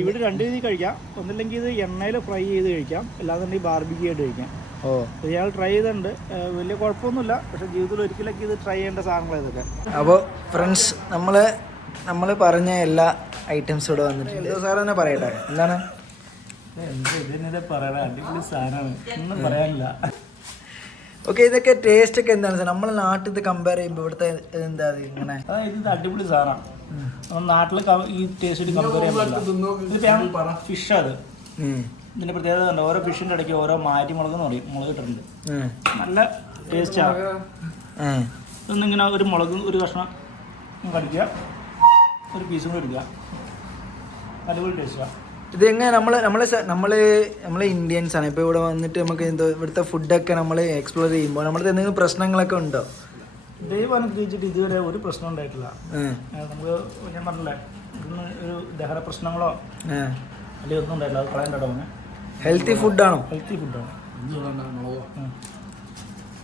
ഇവിടെ രണ്ട് രീതിയിൽ കഴിക്കാം. ഒന്നില്ലെങ്കിൽ ഇത് എണ്ണയിൽ ഫ്രൈ ചെയ്ത് കഴിക്കാം, അല്ലാന്നുണ്ടെങ്കിൽ ബാർബിക്യൂ ആയിട്ട് കഴിക്കാം. ഇയാൾ ട്രൈ ചെയ്തിട്ടുണ്ട്, വലിയ കുഴപ്പമൊന്നുമില്ല. പക്ഷെ ജീവിതത്തിൽ ഒരിക്കലൊക്കെ ഇത് ട്രൈ ചെയ്യേണ്ട സാധനങ്ങൾ ഇതൊക്കെ. അപ്പോൾ ഫ്രണ്ട്സ് നമ്മൾ പറഞ്ഞ എല്ലാ ഐറ്റംസും ഇവിടെ വന്നിട്ടുണ്ട്. സാർ തന്നെ പറയട്ടെ എന്താണ് ഇതിനെ പറയണ അടിപൊളി സാധനമാണ്, ഒന്നും പറയാനില്ല. ഓക്കെ, ഇതൊക്കെ ടേസ്റ്റ് ഒക്കെ എന്താണ് സാർ നമ്മളെ നാട്ടിൽ ഇത് കമ്പയർ ചെയ്യുമ്പോൾ ഇവിടുത്തെ എന്താ ഇങ്ങനെ? ഇത് അടിപൊളി സാധനമാണ്. നാട്ടിൽ ഈ ടേസ്റ്റ് കമ്പയർ ചെയ്യാൻ പറ്റില്ല. ഫിഷ് അത് ഇതിന്റെ പ്രത്യേകത ഉണ്ട്. ഓരോ ഫിഷിന്റെ ഇടയ്ക്ക് ഓരോ മുളക് എന്ന് പറയും, മുളക് ഇട്ടിട്ടുണ്ട്. നല്ല ടേസ്റ്റാണ്. ഇതൊന്നിങ്ങനെ ഒരു മുളക് ഒരു കഷ്ണം കടിക്കുക, ഒരു പീസും കൂടെ എടുക്കുക, അടിപൊളി ടേസ്റ്റാണ്. ഇതെങ്ങനെ നമ്മള് ഇന്ത്യൻസ് ആണ്. ഇപ്പോൾ ഇവിടെ വന്നിട്ട് നമുക്ക് എന്തോ ഇവിടുത്തെ ഫുഡൊക്കെ നമ്മൾ എക്സ്പ്ലോർ ചെയ്യുമ്പോൾ നമ്മുടെ എന്തെങ്കിലും പ്രശ്നങ്ങളൊക്കെ ഉണ്ടോ? ദൈവം അനുഗ്രഹിച്ചിട്ട് ഇതുവരെ ഒരു പ്രശ്നം ഉണ്ടായിട്ടില്ല. നമുക്ക് ഞാൻ പറഞ്ഞില്ലേ, ഇതൊന്നും ഒരു ദഹന പ്രശ്നങ്ങളോ അല്ലെങ്കിൽ ഒന്നും ഉണ്ടായില്ല. അത് കളയണ്ടോ? ഹെൽത്തി ഫുഡാണോ? ഹെൽത്തി ഫുഡാണ്.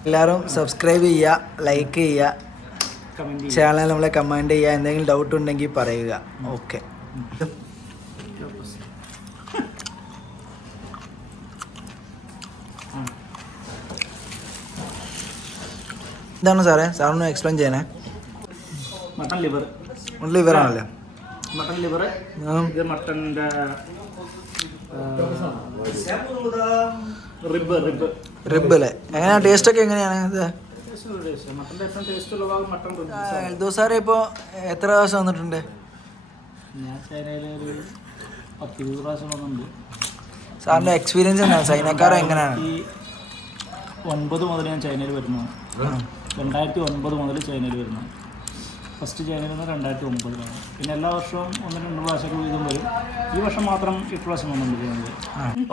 എല്ലാവരും സബ്സ്ക്രൈബ് ചെയ്യുക, ലൈക്ക് ചെയ്യുക, ചാനൽ നമ്മളെ കമൻറ്റ് ചെയ്യുക, എന്തെങ്കിലും ഡൗട്ട് ഉണ്ടെങ്കിൽ പറയുക. ഓക്കെ. എന്താണ് സാറേ സാറിന് എക്സ്പ്ലെയിൻ ചെയ്യണേ? Mutton liver. ലിവർ ആണല്ലേ? Mutton liver. ഇത് മട്ടൻ്റെ റിബ് അല്ലേ? എങ്ങനെയാണ് ടേസ്റ്റ് ഒക്കെ എങ്ങനെയാണ് ഇത്? സാറേ ഇപ്പോൾ എത്ര ദിവസം വന്നിട്ടുണ്ട്? ഞാൻ ചൈനയിൽ ഒരു 10-20 പ്രാവശ്യം വന്നിട്ടുണ്ട്. സാറിൻ്റെ എക്സ്പീരിയൻസ് എന്താണ്? ചൈനക്കാർ എങ്ങനെയാണ്? 2009 മുതൽ ഞാൻ ചൈനയിൽ വരുന്നു. 2009 മുതൽ ചൈനയിൽ വരുന്നു. ഫസ്റ്റ് ചൈനയിൽ നിന്ന് 2009 പിന്നെ എല്ലാ വർഷവും 1-2 പ്രാവശ്യമൊക്കെ വീതം വരും. ഈ വർഷം മാത്രം 8 പ്രാവശ്യം വന്നിട്ടുണ്ട്.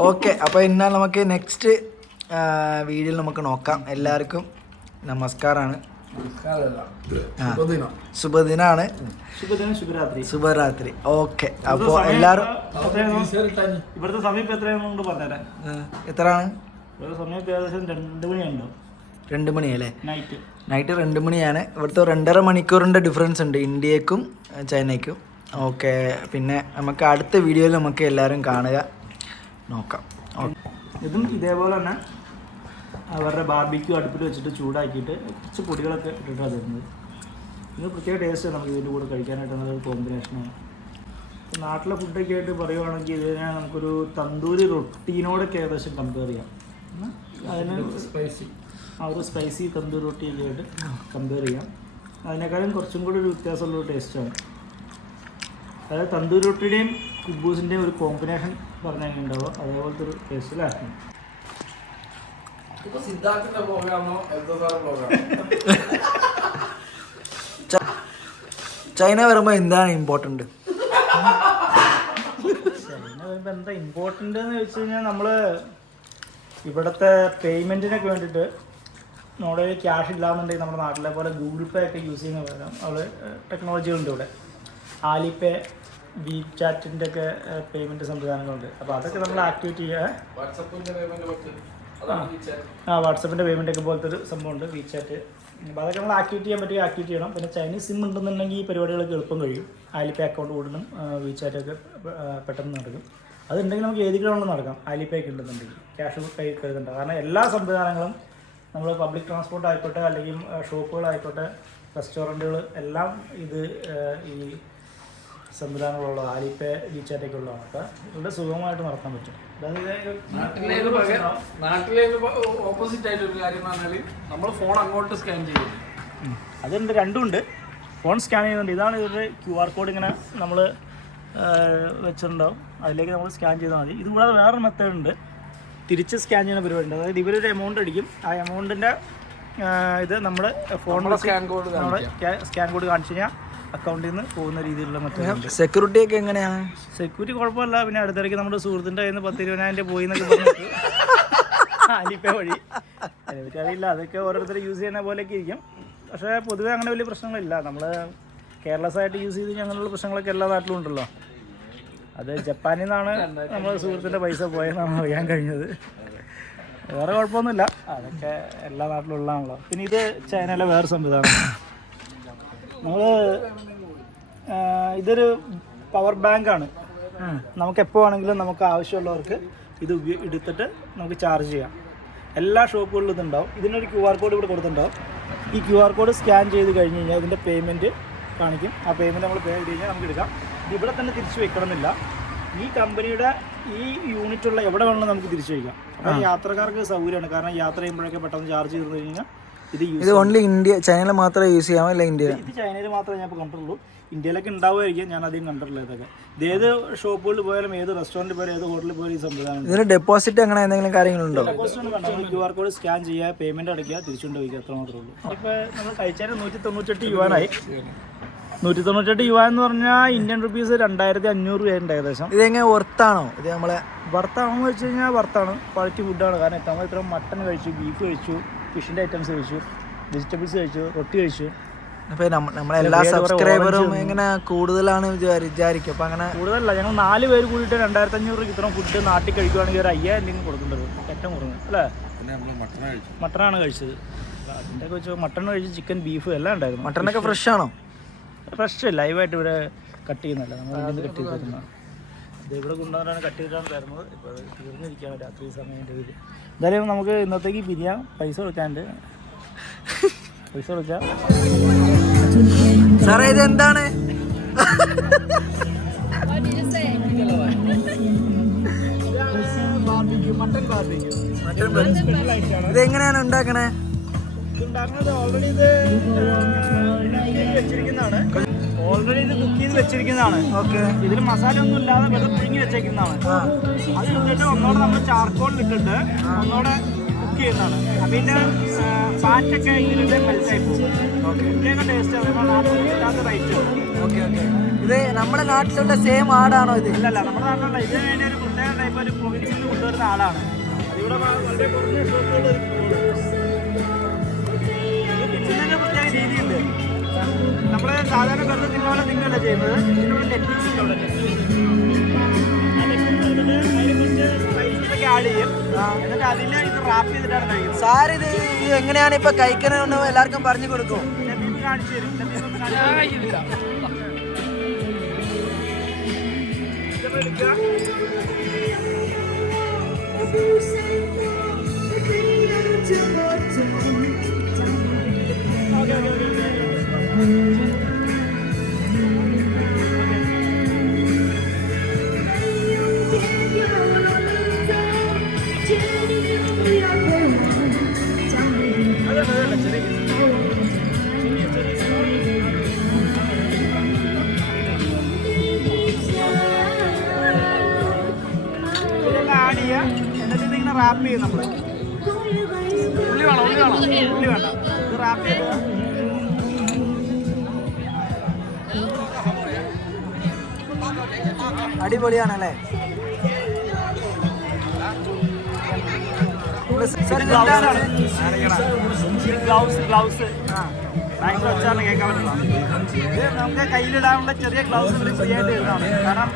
ഓക്കെ, അപ്പോൾ എന്നാൽ നമുക്ക് നെക്സ്റ്റ് വീഡിയോയിൽ നമുക്ക് നോക്കാം. എല്ലാവർക്കും നമസ്കാരമാണ്. ശുഭദിനാണ്. ശുഭരാത്രി. ഓക്കെ, അപ്പോൾ എല്ലാവരും ഇവിടുത്തെ സമയം എത്രയാണെന്ന് പറഞ്ഞുതരാം. എത്രയാണ്? സമയം ഏകദേശം 2 മണിയുണ്ടോ? 2 മണിയല്ലേ? നൈറ്റ് 2 മണിയാണ്. ഇവിടുത്തെ 2.5 മണിക്കൂറിൻ്റെ ഡിഫറൻസ് ഉണ്ട് ഇന്ത്യക്കും ചൈനയ്ക്കും. ഓക്കെ, പിന്നെ നമുക്ക് അടുത്ത വീഡിയോയിൽ നമുക്ക് എല്ലാവരും കാണുക നോക്കാം. ഇതും ഇതേപോലെ തന്നെ അവരുടെ ബാർബിക്യൂ അടുപ്പിൽ വെച്ചിട്ട് ചൂടാക്കിയിട്ട് കുറച്ച് പൊടികളൊക്കെ ഇട്ടിട്ടാണ് തരുന്നത്. ഇത് പ്രത്യേക ടേസ്റ്റാണ്. നമുക്ക് ഇതിൻ്റെ കൂടെ കഴിക്കാനായിട്ട് നല്ലൊരു കോമ്പിനേഷനാണ്. നാട്ടിലെ ഫുഡൊക്കെ ആയിട്ട് പറയുവാണെങ്കിൽ ഇതിനെ നമുക്കൊരു തന്തൂരി റൊട്ടീനോടൊക്കെ ഏകദേശം കമ്പയർ ചെയ്യാം. അതിന് ഒരു സ്പൈസി തന്തൂരി റൊട്ടിയൊക്കെ ആയിട്ട് കമ്പയർ ചെയ്യാം. അതിനേക്കാളും കുറച്ചും കൂടി ഒരു വ്യത്യാസമുള്ളൊരു ടേസ്റ്റാണ്. അതായത് തന്തൂരി റൊട്ടിയുടെയും കുബൂസിൻ്റെയും ഒരു കോമ്പിനേഷൻ പറഞ്ഞാൽ ഉണ്ടാവുക അതേപോലത്തെ ഒരു ടേസ്റ്റിലായിരുന്നു. ചൈന വരുമ്പോൾ എന്താണ് ഇമ്പോർട്ടൻറ്റ്? ചൈന വരുമ്പോൾ എന്താ ഇമ്പോർട്ടൻ്റ് എന്ന് വെച്ച് കഴിഞ്ഞാൽ നമ്മൾ ഇവിടുത്തെ പേയ്മെൻറ്റിനൊക്കെ വേണ്ടിയിട്ട് നമ്മുടെ ക്യാഷ് ഇല്ലാന്നുണ്ടെങ്കിൽ നമ്മുടെ നാട്ടിലെ പോലെ ഗൂഗിൾ പേ ഒക്കെ യൂസ് ചെയ്യുന്ന പകരം അവിടെ ടെക്നോളജികളുണ്ട്. ഇവിടെ ആലിപേ, വീചാറ്റിൻ്റെ ഒക്കെ പേയ്മെൻറ്റ് സംവിധാനങ്ങളുണ്ട്. അപ്പോൾ അതൊക്കെ നമ്മൾ ആക്ടിവേറ്റ് ചെയ്യുക. വാട്സപ്പിൻ്റെ പേയ്മെൻ്റ് ഒക്കെ പോലത്തെ ഒരു സംഭവമുണ്ട്, വീചാറ്റ്. അപ്പോൾ അതൊക്കെ നമ്മൾ ആക്ടിവേറ്റ് ചെയ്യാൻ പറ്റുക ആക്ടിവേറ്റ് ചെയ്യണം. പിന്നെ ചൈനീസ് സിം ഉണ്ടെന്നുണ്ടെങ്കിൽ ഈ പരിപാടികളൊക്കെ എളുപ്പം കഴിയും. ആലിപേ അക്കൗണ്ട് കൂടണം, വീചാറ്റൊക്കെ പെട്ടെന്ന് നടക്കും. അതുണ്ടെങ്കിൽ നമുക്ക് ഏത് ഗ്രൗണ്ടിൽ നടക്കാം. ആലിപേ ഒക്കെ ഉണ്ടെന്നുണ്ടെങ്കിൽ ക്യാഷ് കൈ കരുതണ്ട. കാരണം എല്ലാ സംവിധാനങ്ങളും നമ്മൾ പബ്ലിക് ട്രാൻസ്പോർട്ട് ആയിക്കോട്ടെ, അല്ലെങ്കിൽ ഷോപ്പുകളായിക്കോട്ടെ, റെസ്റ്റോറൻറ്റുകൾ എല്ലാം ഇത് ഈ സംവിധാനങ്ങളുള്ളത് ആലിപേ വീചാറ്റൊക്കെ ഉള്ളതാണ്. അപ്പോൾ ഇവിടെ സുഗമമായിട്ട് നടത്താൻ പറ്റും. നാട്ടിലെ ഓപ്പോസിറ്റ് ആയിട്ടൊരു കാര്യം പറഞ്ഞാൽ നമ്മൾ ഫോൺ അങ്ങോട്ട് സ്കാൻ ചെയ്യും. അതുണ്ട്, രണ്ടുമുണ്ട്. ഫോൺ സ്കാൻ ചെയ്യുന്നുണ്ട്. ഇതാണ് ഇവരുടെ QR കോഡ്. ഇങ്ങനെ നമ്മൾ വെച്ചിട്ടുണ്ടാവും, അതിലേക്ക് നമ്മൾ സ്കാൻ ചെയ്താൽ മതി. ഇതുകൂടാതെ വേറൊരു മെത്തേഡ് ഉണ്ട്, തിരിച്ച് സ്കാൻ ചെയ്യുന്ന പരിപാടി ഉണ്ട്. അതായത് ഇവരൊരു എമൗണ്ട് അടിക്കും. ആ എമൗണ്ടിൻ്റെ ഇത് നമ്മൾ ഫോണിൽ സ്കാൻ കോഡ് കാണിച്ചു കഴിഞ്ഞാൽ അക്കൗണ്ടിൽ നിന്ന് പോകുന്ന രീതിയിലുള്ള മെത്തേഡ്. സെക്യൂരിറ്റി ഒക്കെ എങ്ങനെയാണ്? സെക്യൂരിറ്റി കുഴപ്പമില്ല. പിന്നെ അടുത്തിടയ്ക്ക് നമ്മുടെ സുഹൃത്തിൻ്റെ കയ്യിൽ നിന്ന് 10-20,000 പോയി എന്നൊക്കെ പറഞ്ഞിട്ട് ആലിപേ വഴി എനിക്കറിയില്ല. അതൊക്കെ ഓരോരുത്തർ യൂസ് ചെയ്യുന്ന പോലെയൊക്കെ ഇരിക്കും. പക്ഷേ പൊതുവേ അങ്ങനെ വലിയ പ്രശ്നങ്ങളില്ല. നമ്മൾ കെയർലെസ് ആയിട്ട് യൂസ് ചെയ്ത് കഴിഞ്ഞാൽ അങ്ങനെയുള്ള പ്രശ്നങ്ങളൊക്കെ എല്ലാ നാട്ടിലും ഉണ്ടല്ലോ. അത് ജപ്പാനിൽ നിന്നാണ് നമ്മുടെ സുഹൃത്തിൻ്റെ പൈസ പോയെന്നാണ് അറിയാൻ കഴിഞ്ഞത്. വേറെ കുഴപ്പമൊന്നുമില്ല, അതൊക്കെ എല്ലാ നാട്ടിലും ഉള്ളതാണല്ലോ. പിന്നെ ഇത് ചൈനയിലെ വേറെ സംവിധാനം. നമ്മൾ ഇതൊരു പവർ ബാങ്കാണ്. നമുക്ക് എപ്പോൾ വേണമെങ്കിലും നമുക്ക് ആവശ്യമുള്ളവർക്ക് ഇത് എടുത്തിട്ട് നമുക്ക് ചാർജ് ചെയ്യാം. എല്ലാ ഷോപ്പുകളിലും ഇതുണ്ടാവും. ഇതിനൊരു QR കോഡ് ഇവിടെ കൊടുത്തിട്ടുണ്ടാവും. ഈ QR കോഡ് സ്കാൻ ചെയ്ത് കഴിഞ്ഞ് കഴിഞ്ഞാൽ ഇതിൻ്റെ പേയ്മെൻറ്റ് കാണിക്കും. ആ പേയ്മെൻറ്റ് നമ്മൾ പേ ചെയ്ത് കഴിഞ്ഞാൽ നമുക്ക് എടുക്കാം. ഇത് ഇവിടെ തന്നെ തിരിച്ച് വെക്കണമെന്നില്ല. ഈ കമ്പനിയുടെ ഈ യൂണിറ്റുള്ള എവിടെ വേണമെങ്കിലും നമുക്ക് തിരിച്ചു വയ്ക്കാം. അപ്പോൾ യാത്രക്കാർക്ക് സൗകര്യമാണ്. കാരണം യാത്ര ചെയ്യുമ്പോഴൊക്കെ പെട്ടെന്ന് ചാർജ് ചെയ്ത് കഴിഞ്ഞാൽ ഇത് ഓൺലി ഇന്ത്യ ചൈനയിൽ മാത്രമേ യൂസ് ചെയ്യാമോ അല്ല ഇന്ത്യ? ഇത് ചൈനയിൽ മാത്രമേ ഞാൻ ഇപ്പോൾ കണ്ടിട്ടുള്ളൂ. ഇന്ത്യയിലൊക്കെ ഉണ്ടാവുമായിരിക്കും, ഞാൻ അധികം കണ്ടിട്ടില്ല. ഇതൊക്കെ ഏത് ഷോപ്പുകളിൽ പോയാലും ഏത് റെസ്റ്റോറൻറ്റിൽ പോയാലും ഏത് ഹോട്ടലിൽ പോയാലും ഈ സംവിധാനം. ഇതിന് ഡെപ്പോസിറ്റ് അങ്ങനെ എന്തെങ്കിലും കാര്യങ്ങളുണ്ടോ? ഡെപ്പോസിറ്റ് ഒന്നും വേണ്ട. നമ്മൾ QR കോഡ് സ്കാൻ ചെയ്യുക, പേയ്മെൻറ്റ് അടയ്ക്കുക, തിരിച്ചുകൊണ്ട് വയ്ക്കുക, അത്ര മാത്രമേ ഉള്ളൂ. ഇപ്പോൾ നമ്മൾ കഴിച്ചാൽ 198 യുവാനായി. 198 യുവാൻ എന്ന് പറഞ്ഞാൽ ഇന്ത്യൻ റുപ്പീസ് 2500 രൂപയുണ്ട് ഏകദേശം. ഇതെങ്ങനെ വർത്താണ്? ഇത് നമ്മളെ വർത്താണെന്ന് വെച്ച് കഴിഞ്ഞാൽ വർത്താണോ ക്വാളിറ്റി ഫുഡാണ്. കാരണം നമ്മൾ ഇത്ര മട്ടൺ കഴിച്ചു, ബീഫ് കഴിച്ചു, ഫിഷിൻ്റെ ഐറ്റംസ് കഴിച്ചു, വെജിറ്റബിൾസ് കഴിച്ചു, റൊട്ടി കഴിച്ചു. അപ്പോൾ നമ്മളെല്ലാ സബ്സ്ക്രൈബറും ഇങ്ങനെ കൂടുതലാണ് വിചാരിക്കും. അപ്പോൾ അങ്ങനെ കൂടുതലല്ല, ഞങ്ങൾ 4 പേര് കൂടിയിട്ട് 2500 രൂപയ്ക്ക് ഇത്രയും ഫുഡ് നാട്ടിൽ കഴിക്കുവാണെങ്കിൽ ഒരു 5000 കൊടുക്കേണ്ടത് ഏറ്റവും കുറഞ്ഞത് അല്ലേ? മട്ടനാണ് കഴിച്ചത്. അതിൻ്റെ ഒക്കെ വെച്ചാൽ മട്ടൺ കഴിച്ച് ചിക്കൻ ബീഫ് എല്ലാം ഉണ്ടായിരുന്നു. മട്ടനൊക്കെ ഫ്രഷ് ആണോ? ഫ്രഷ് ലൈവായിട്ട് ഇവിടെ കട്ട് ചെയ്യുന്നതല്ല, നമ്മൾ ഇതിൽ നിന്ന് കട്ട് ചെയ്ത് തരുന്നതാണ്. ഇത് ഇവിടെ കൊണ്ടുവന്നാണ് കട്ട് ചെയ്തിട്ടാണ് തരുന്നത്. ഇപ്പോൾ അത് തീർന്നിരിക്കുകയാണ് രാത്രി സമയത്തിൻ്റെ ഇതിൽ. എന്തായാലും നമുക്ക് ഇന്നത്തേക്ക് പിരിയാം. പൈസ കൊടുക്കാനുണ്ട്. പൈസ കൊടുക്കാം സാറേ. ഇത് എന്താണ്? ഇത് എങ്ങനെയാണ് ഉണ്ടാക്കണേ? ഓൾറെഡി ഇത് കുക്ക് ചെയ്ത് വെച്ചിരിക്കുന്നതാണ്. ഓക്കെ, ഇതിൽ മസാല ഒന്നും ഇല്ലാതെ വെറുതെ പുഴുങ്ങി വെച്ചേക്കുന്നതാണ്. അത് എടുത്തിട്ട് ഒന്നോടെ നമ്മൾ ചാർക്കോളിൽ ഇട്ടിട്ട് ഒന്നോടെ കുക്ക് ചെയ്യുന്നതാണ്. അതിൻ്റെ ഫാറ്റൊക്കെ ഇതിൻ്റെ മെൽറ്റായി പോകും. പ്രത്യേക ടേസ്റ്റ് നാട്ടിലില്ലാത്ത റൈറ്റ്. Okay okay. ഇത് നമ്മുടെ നാട്ടിലുള്ള സെയിം ആടാണോ ഇത്? ഇല്ലല്ല, നമ്മുടെ നാട്ടിലുള്ള ഇതിന് വേണ്ടി ഒരു പ്രത്യേക ടൈപ്പ് ഒരു പ്രൊവിൻസിൽ നിന്ന് കൊണ്ടുവരുന്ന ആടാണ്. അതിവിടെ വളരെ കുറഞ്ഞ ഷോപ്പുകൾ ഇതിൻ്റെ പ്രത്യേക രീതിയുണ്ട്. നമ്മൾ സാധാരണ വെറുതെ തിന്നോലെ തിന്നല്ല ചെയ്യുന്നത്. ഇതിനുള്ള ലെറ്റീസ് ഉണ്ട്. അവിടെ അതിൽ കുറച്ച് സ്പൈസസൊക്കെ ആഡ് ചെയ്യും. എന്നിട്ട് അതിൽ ഇത് റാപ്പ് ചെയ്തിട്ടാണ് കഴിക്കുന്നത്. സാർ ഇത് എങ്ങനെയാണ് ഇപ്പൊ കഴിക്കണമെന്ന് എല്ലാവർക്കും പറഞ്ഞു കൊടുക്കും? ലബീബ് കാണിച്ചു തരും. എന്നിട്ട് ഇതിങ്ങനെ റാപ്പ് ചെയ്യും നമ്മൾ. ഉള്ളി വേണം, ഉള്ളി വേണ്ട. ഇത് റാപ്പ് ചെയ്ത് അടിപൊളിയാണല്ലേ? ഗ്ലൗസ് ബാങ്കിൽ വെച്ചാണ് കേൾക്കാൻ പറ്റുന്നത്. ഇത് നമുക്ക് കയ്യിലിടാനുള്ള ചെറിയ ഗ്ലൗസ് ഇവിടെ ഫ്രീ ആയിട്ട് ഇടുന്നതാണ്. കാരണം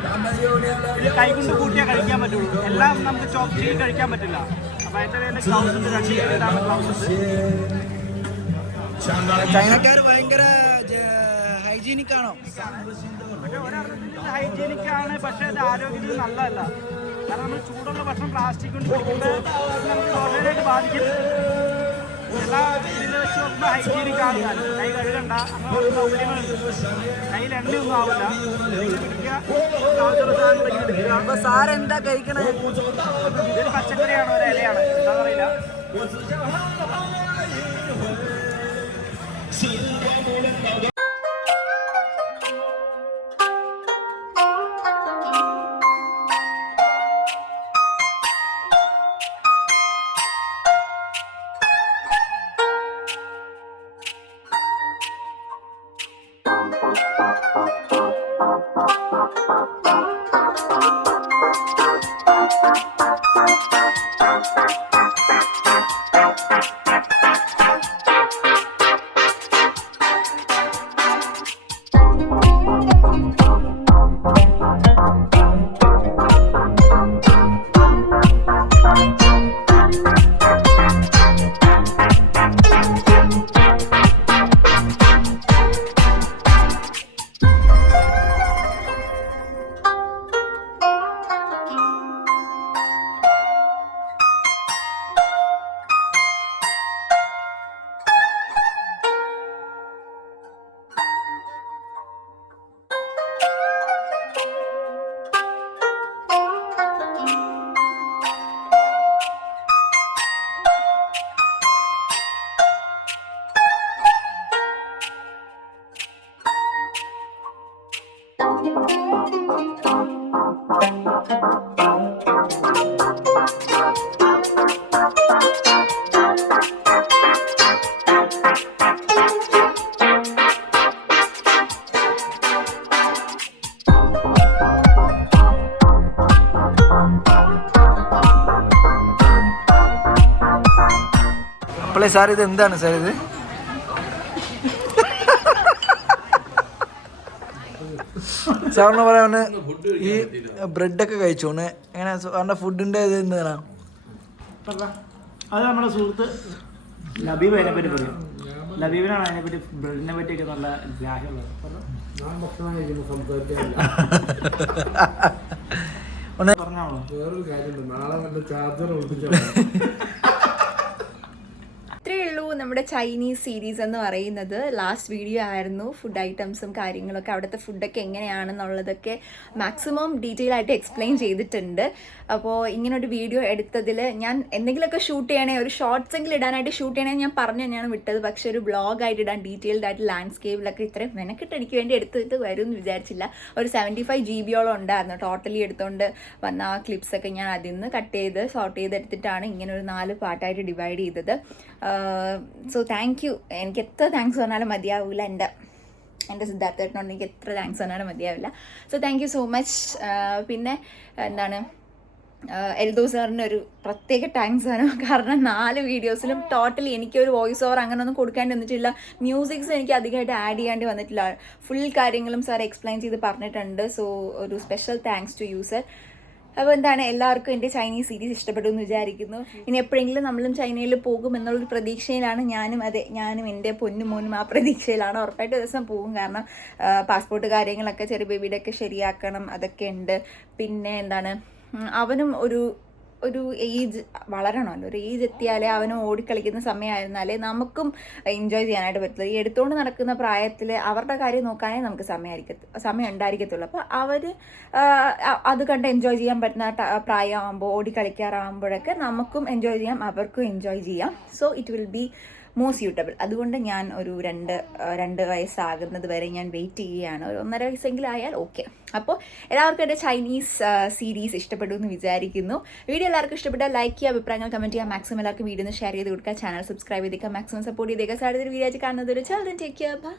ഇത് കൈ കൊണ്ട് കൂട്ടിയാൽ കഴിക്കാൻ പറ്റുള്ളൂ. എല്ലാം നമുക്ക് ചോപ്പ് ചെയ്ത് കഴിക്കാൻ പറ്റില്ല. അപ്പോൾ അതിൻ്റെ പേരിൽ ഗ്ലൗസ് ഉണ്ട്. 2 കയ്യിലിടാനുള്ള ഗ്ലൗസ് ഉണ്ട്. ചൈനക്കാർ ഭയങ്കര ഹൈജീനിക് ആണോ? ഹൈജീനിക് ആണ്, പക്ഷേ അത് ആരോഗ്യത്തിന് നല്ലതല്ല. കാരണം നമ്മൾ ചൂടുള്ള ഭക്ഷണം പ്ലാസ്റ്റിക് കൊണ്ട് കൊടുക്കുമ്പോൾ നമുക്ക് ദോഷമായിട്ട് ബാധിക്കും. എല്ലാ ഇതിൽ വെച്ച് നോക്കുമ്പോൾ ഹൈജീനിക് ആണ്. കൈ കഴുകണ്ട, അങ്ങനെ സൗകര്യങ്ങളുണ്ട്. കയ്യിൽ എണ്ണയൊന്നും ആവില്ല. പിടിക്കുക, ആവശ്യമുള്ള സാധനങ്ങളൊക്കെ എടുക്കുക. അപ്പൊ സാർ എന്താ കഴിക്കണേ? ഇതൊരു പച്ചക്കറിയാണ്, ഒരു ഇലയാണ്, എന്താണെന്നറിയില്ല. അപ്പോളേ സാർ ഇത് എന്താണ് സാർ ഇത്? സാറിന് പറയാന് ഈ ബ്രെഡൊക്കെ കഴിച്ചോണ് എങ്ങനെ സാറിന്റെ ഫുഡിന്റെ ഇത് എന്താണ്? അത് നമ്മുടെ സുഹൃത്ത് ലബീബ് അതിനെപ്പറ്റി പറയും. ലബീബിനാണ് അതിനെപ്പറ്റി ബ്രെഡിനെ പറ്റിയൊക്കെ നല്ല ഗ്രാഹ്യമുള്ളത്. പറഞ്ഞാണോ വേറൊരു കാര്യമുണ്ട്, നാളെ നല്ല ചാർജർ ഇത്രയേ ഉള്ളൂ നമ്മുടെ ചൈനീസ് സീരീസ് എന്ന് പറയുന്നത്. ലാസ്റ്റ് വീഡിയോ ആയിരുന്നു ഫുഡ് ഐറ്റംസും കാര്യങ്ങളൊക്കെ, അവിടുത്തെ ഫുഡൊക്കെ എങ്ങനെയാണെന്നുള്ളതൊക്കെ മാക്സിമം ഡീറ്റെയിൽ ആയിട്ട് എക്സ്പ്ലെയിൻ ചെയ്തിട്ടുണ്ട്. അപ്പോൾ ഇങ്ങനൊരു വീഡിയോ എടുത്തതിൽ ഞാൻ എന്തെങ്കിലുമൊക്കെ ഷൂട്ട് ചെയ്യണേ, ഒരു ഷോർട്സ് എങ്കിലും ഇടാനായിട്ട് ഷൂട്ട് ചെയ്യണേ ഞാൻ പറഞ്ഞു തന്നെയാണ് വിട്ടത്. പക്ഷേ ഒരു ബ്ലോഗായിട്ട് ഇടാൻ ഡീറ്റെയിൽഡ് ആയിട്ട് ലാൻഡ്സ്കേപ്പിലൊക്കെ ഇത്രയും മെനക്കെട്ട് എനിക്ക് വേണ്ടി എടുത്തിട്ട് വരും എന്ന് വിചാരിച്ചില്ല. ഒരു 75 GB ഉണ്ടായിരുന്നു ടോട്ടലി എടുത്തുകൊണ്ട് വന്ന ആ ക്ലിപ്സൊക്കെ ഞാൻ അതിൽ നിന്ന് കട്ട് ചെയ്ത് സോർട്ട് ചെയ്തെടുത്തിട്ടാണ് ഇങ്ങനെ ഒരു 4 പാർട്ടായിട്ട് ഡിവൈഡ് ചെയ്തത്. So thank you. എനിക്ക് എത്ര താങ്ക്സ് പറഞ്ഞാലും മതിയാവില്ല. എൻ്റെ സിദ്ധാർത്ഥേട്ടനോട് എനിക്ക് എത്ര താങ്ക്സ് പറഞ്ഞാലും മതിയാവില്ല. So thank you so much. പിന്നെ എന്താണ്, എൽദോ സാറിന് ഒരു പ്രത്യേക താങ്ക്സ് ആണ്. കാരണം 4 വീഡിയോസിലും ടോട്ടലി എനിക്കൊരു വോയിസ് ഓവർ അങ്ങനെ ഒന്നും കൊടുക്കാണ്ട് വന്നിട്ടില്ല. മ്യൂസിക്സ് എനിക്ക് അധികമായിട്ട് ആഡ് ചെയ്യാണ്ട് വന്നിട്ടില്ല. ഫുൾ കാര്യങ്ങളും സാർ എക്സ്പ്ലെയിൻ ചെയ്ത് പറഞ്ഞിട്ടുണ്ട്. സോ ഒരു special thanks to you sir. അപ്പോൾ എന്താണ്, എല്ലാവർക്കും എൻ്റെ ചൈനീസ് സീരീസ് ഇഷ്ടപ്പെട്ടു എന്ന് വിചാരിക്കുന്നു. ഇനി എപ്പോഴെങ്കിലും നമ്മളും ചൈനയിൽ പോകും എന്നുള്ളൊരു പ്രതീക്ഷയിലാണ് ഞാനും. ഞാനും എൻ്റെ പൊന്നും ആ പ്രതീക്ഷയിലാണ്. ഉറപ്പായിട്ട് ദിവസം പോകും. കാരണം പാസ്പോർട്ട് കാര്യങ്ങളൊക്കെ ചെറിയ ബേബിയുടെ ഒക്കെ ശരിയാക്കണം, അതൊക്കെ ഉണ്ട്. പിന്നെ എന്താണ്, അവനും ഒരു ഏജ് വളരണമല്ലോ. ഒരു ഏജ് എത്തിയാലേ അവനും ഓടിക്കളിക്കുന്ന സമയമായിരുന്നാലേ നമുക്കും എൻജോയ് ചെയ്യാനായിട്ട് പറ്റില്ല. ഈ എടുത്തുകൊണ്ട് നടക്കുന്ന പ്രായത്തിൽ അവരുടെ കാര്യം നോക്കാനേ നമുക്ക് സമയം ഉണ്ടായിരിക്കത്തുള്ളൂ. അപ്പോൾ അവർ അത് കണ്ട് എൻജോയ് ചെയ്യാൻ പറ്റുന്ന പ്രായമാകുമ്പോൾ, ഓടിക്കളിക്കാറാകുമ്പോഴൊക്കെ നമുക്കും എൻജോയ് ചെയ്യാം, അവർക്കും എൻജോയ് ചെയ്യാം. So it will be more suitable. അതുകൊണ്ട് ഞാൻ ഒരു 2 വയസ്സാകുന്നത് വരെ ഞാൻ വെയിറ്റ് ചെയ്യുകയാണ്. ഒരു 1.5 വയസ്സെങ്കിലും ആയാൽ ഓക്കെ. അപ്പോൾ എല്ലാവർക്കും എൻ്റെ ചൈനീസ് സീരീസ് ഇഷ്ടപ്പെട്ടു എന്ന് വിചാരിക്കുന്നു. വീഡിയോ എല്ലാവർക്കും ഇഷ്ടപ്പെട്ടാൽ ലൈക്ക് ചെയ്യുക, അഭിപ്രായങ്ങൾ കമൻറ്റ് ചെയ്യുക, മാക്സിമം എല്ലാവർക്കും വീഡിയോ ഒന്ന് ഷെയർ ചെയ്ത് കൊടുക്കുക, ചാനൽ സബ്സ്ക്രൈബ് ചെയ്തേക്കുക, മാക്സിമം സപ്പോർട്ട് ചെയ്തേക്കുക. അടുത്തൊരു വീഡിയോ ആയിട്ട് കാണുന്നത് ഒരു ചാനൽ ടേക്ക് കെയർ, ബൈ.